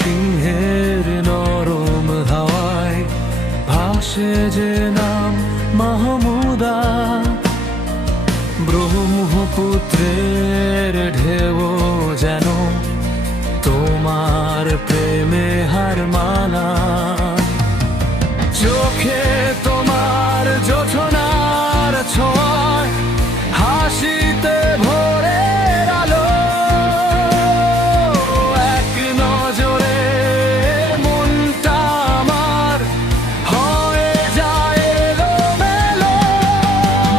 সিংহের নরম হাওয়ায় ভাসে যে নাম মাহমুদা, ব্রহ্মপুত্রের ঢেউ যেন তোমার প্রেমে হার মানা। চোখে তোমার জোছনার ছোঁয়ায় হাসিতে ভোরের আলো, এক নজরে মনটা আমার হয়ে যায় এলোমেলো।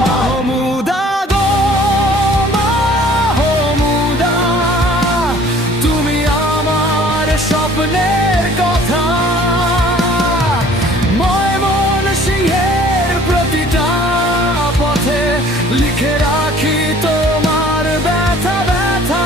মাহমুদা গো মাহমুদা, তুমি আমার স্বপ্নের কথা, ময়মনসিংহের প্রতিটা পথে লিখে রাখি তোমার ব্যথা ব্যথা।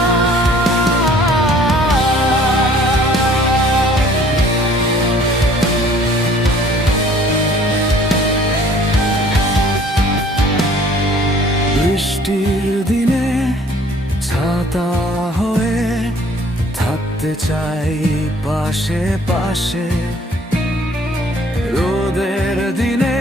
বৃষ্টির দিনে ছাতা হয়ে থাকতে চাই পাশে পাশে, রোদের দিনে